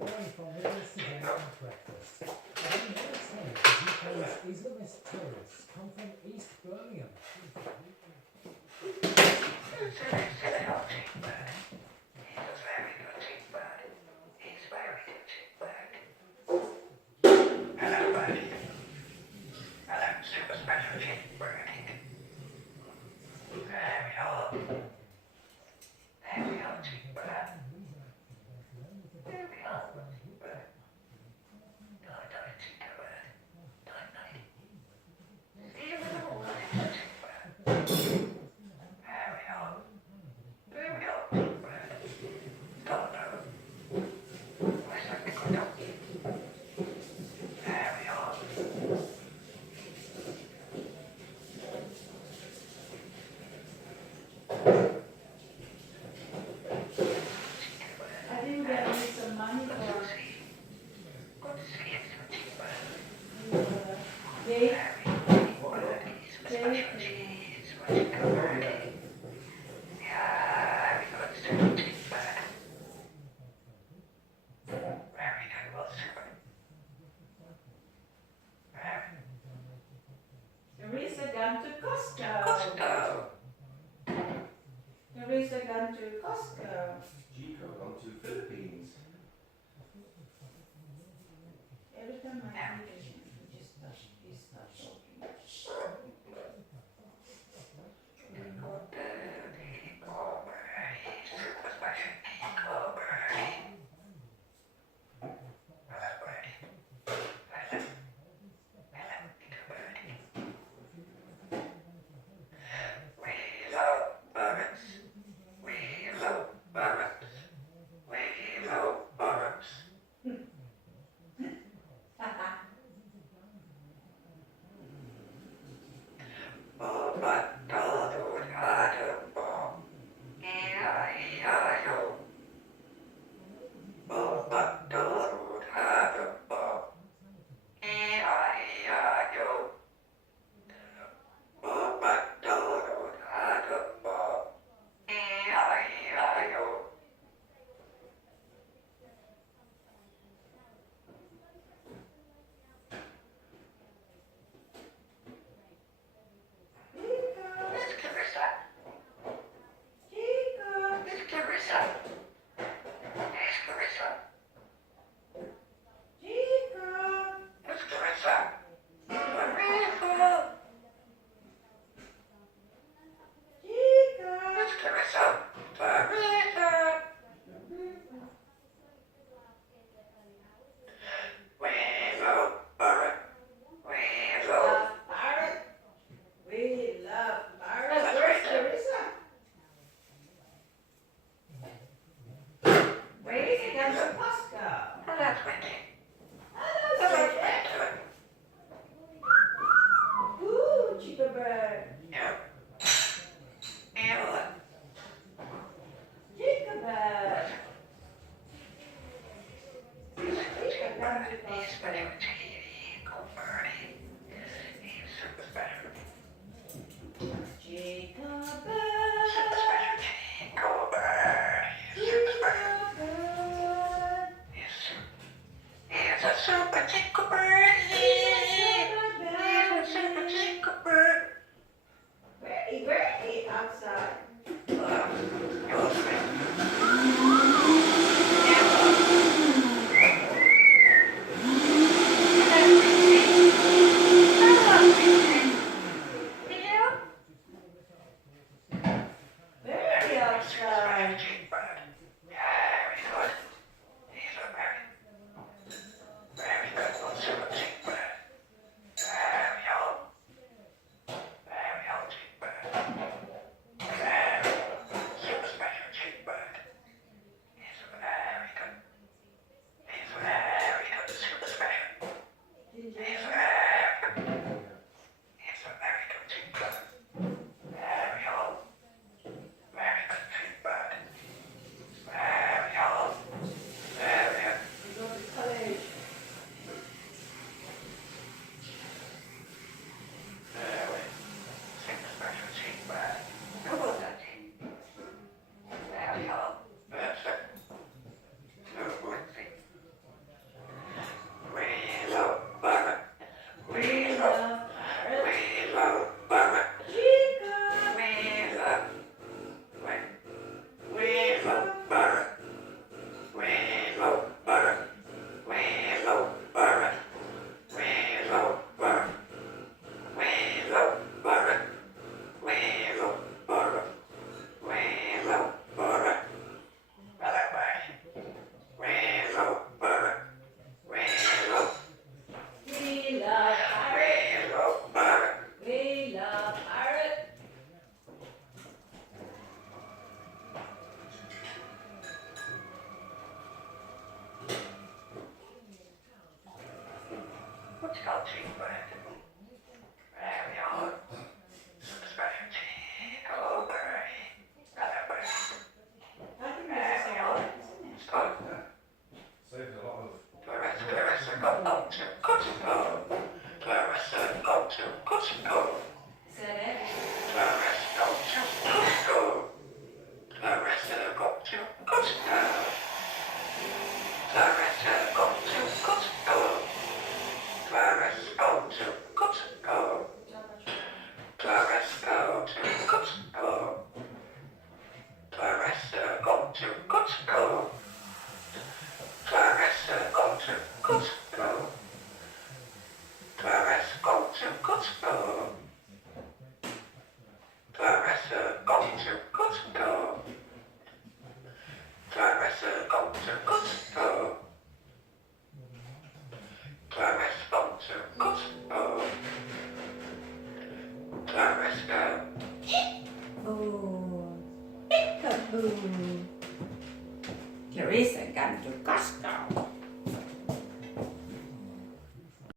withdrawing from Nicholas today at breakfast. At 11:10, the UK's Islamist terrorists come from East Birmingham. Teresa gone to Costco. Teresa gone to Costco. Chico gone to Philippines. Every time I see him, he starts talking. We love parrot. We love parrot. What's called cheap bread? Very hard. Specialty. Oh, very. Rather very. I think this is all right, isn't it? Start there. Saves a lot of. Clarissa got up to Costco. Clarissa got to Costco. Said it. Clarissa got to Costco. Clarissa got to Costco. Clarissa got to Costco. Clarissa got to Costco. Clarissa got to Costco. Clarissa got to Costco. Clarissa got to Costco. Clarissa got to Costco. Clarissa got to Costco. Clarissa got to Costco. Clarissa got to Costco. Clarissa. Oh, peekaboo. Clarissa gone to Costco.